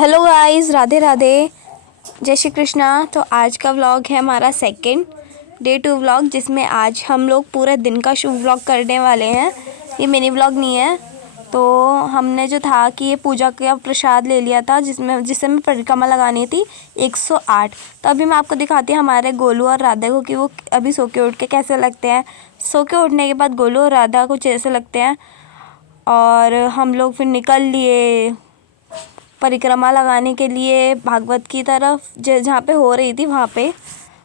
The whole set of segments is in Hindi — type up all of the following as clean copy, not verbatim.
हेलो गाइस, राधे राधे, जय श्री कृष्णा। तो आज का व्लॉग है हमारा सेकंड डे 2 व्लॉग, जिसमें आज हम लोग पूरे दिन का शुभ व्लॉग करने वाले हैं। ये मिनी व्लॉग नहीं है। तो हमने जो था कि ये पूजा का प्रसाद ले लिया था, जिससे हमें परिक्रमा लगानी थी 108। तो अभी मैं आपको दिखाती हूँ हमारे गोलू और राधा को कि वो अभी सो के उठ के कैसे लगते हैं। सो के उठने के बाद गोलू और राधा कुछ ऐसे लगते हैं और हम लोग फिर निकल लिए परिक्रमा लगाने के लिए भागवत की तरफ। जहाँ पे हो रही थी वहाँ पे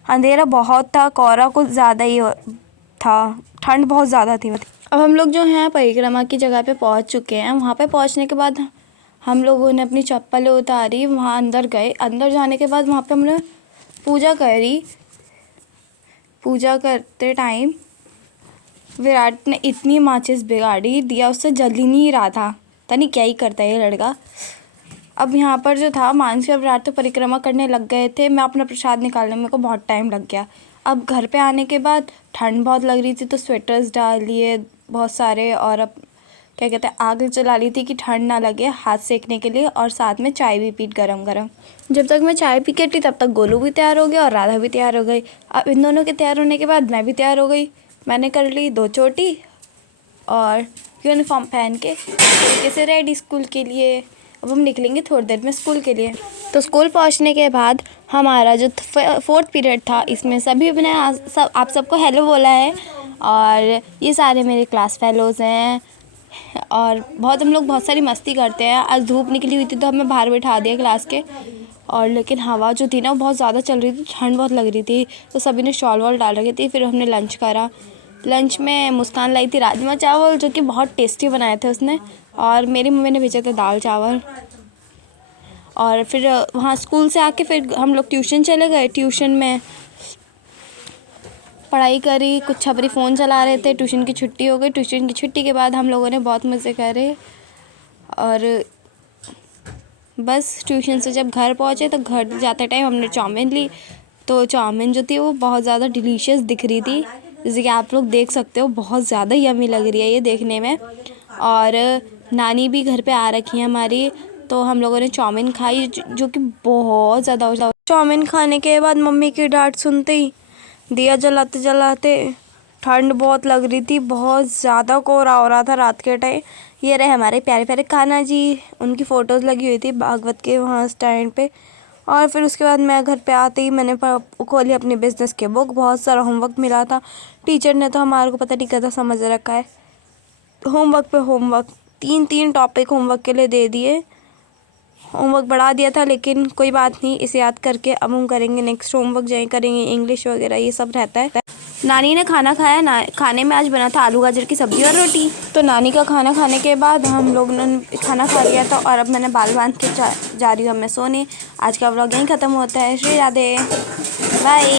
अंधेरा बहुत था, कोहरा कुछ ज़्यादा ही था, ठंड बहुत ज़्यादा थी। अब हम लोग जो हैं परिक्रमा की जगह पे पहुँच चुके हैं। वहाँ पे पहुँचने के बाद हम लोगों ने अपनी चप्पलें उतारी, वहाँ अंदर गए। अंदर जाने के बाद वहाँ पे हमने पूजा करी। पूजा करते टाइम विराट ने इतनी माचिस बिगाड़ी दिया, उससे जल ही नहीं रहा था। पता नहीं क्या ही करता है ये लड़का। अब यहाँ पर जो था मानसी और विराट तो परिक्रमा करने लग गए थे। मैं अपना प्रसाद निकालने में मेरे को बहुत टाइम लग गया। अब घर पे आने के बाद ठंड बहुत लग रही थी, तो स्वेटर्स डाल लिए बहुत सारे, और अब क्या कहते हैं आग जला ली थी कि ठंड ना लगे हाथ सेकने के लिए, और साथ में चाय भी पी गरम गरम। जब तक मैं चाय पी के थी तब तक गोलू भी तैयार हो गया और राधा भी तैयार हो गई। अब इन दोनों के तैयार होने के बाद मैं भी तैयार हो गई। मैंने कर ली 2 चोटी और यूनिफॉर्म पहन के तरीके से रेडी स्कूल के लिए। अब हम निकलेंगे थोड़ी देर में स्कूल के लिए। तो स्कूल पहुंचने के बाद हमारा जो 4th पीरियड था, इसमें सभी ने आप सबको हेलो बोला है, और ये सारे मेरे क्लास फेलोज़ हैं। और हम लोग बहुत सारी मस्ती करते हैं। आज धूप निकली हुई थी तो हमें बाहर बैठा दिया क्लास के, और लेकिन हवा जो थी ना वो बहुत ज़्यादा चल रही थी, ठंड बहुत लग रही थी, तो सभी ने शॉल वॉल डाल रखी थी। फिर हमने लंच करा। लंच में मुस्कान लाई थी राजमा चावल, जो कि बहुत टेस्टी बनाए थे उसने, और मेरी मम्मी ने भेजे थे दाल चावल। और फिर वहाँ स्कूल से आके फिर हम लोग ट्यूशन चले गए। ट्यूशन में पढ़ाई करी, कुछ छपरी फ़ोन चला रहे थे। ट्यूशन की छुट्टी हो गई। ट्यूशन की छुट्टी के बाद हम लोगों ने बहुत मज़े करे, और बस ट्यूशन से जब घर पहुँचे तो घर जाते टाइम हमने चाउमीन ली। तो चाउमीन जो थी वो बहुत ज़्यादा डिलीशियस दिख रही थी, जैसे कि आप लोग देख सकते हो, बहुत ज़्यादा यम्मी लग रही है ये देखने में। और नानी भी घर पे आ रखी है हमारी, तो हम लोगों ने चाउमीन खाई, जो कि बहुत ज़्यादा। चाउमीन खाने के बाद मम्मी की डांट सुनते ही दिया जलाते जलाते, ठंड बहुत लग रही थी, बहुत ज़्यादा कोहरा हो रहा था रात के टाइम। ये रहे हमारे प्यारे प्यारे कान्हा जी, उनकी फ़ोटोज़ लगी हुई थी भागवत के वहाँ स्टैंड पे। और फिर उसके बाद मैं घर पे आते ही मैंने खोली अपनी बिज़नेस की बुक। बहुत सारा होमवर्क मिला था। टीचर ने तो हमारे को पता नहीं कैसा समझ रखा है, होमवर्क पे होमवर्क, 3 टॉपिक होमवर्क के लिए दे दिए। होमवर्क बढ़ा दिया था, लेकिन कोई बात नहीं, इसे याद करके अब हम करेंगे नेक्स्ट होमवर्क, जाए करेंगे इंग्लिश वगैरह, ये सब रहता है। नानी ने खाना खाया। खाने में आज बना था आलू गाजर की सब्ज़ी और रोटी। तो नानी का खाना खाने के बाद हम लोग ने खाना खा लिया था, और अब मैंने बाल बांध के जा रही हूँ मैं सोने। आज का व्लॉग यहीं ख़त्म होता है। श्री राधे, बाय।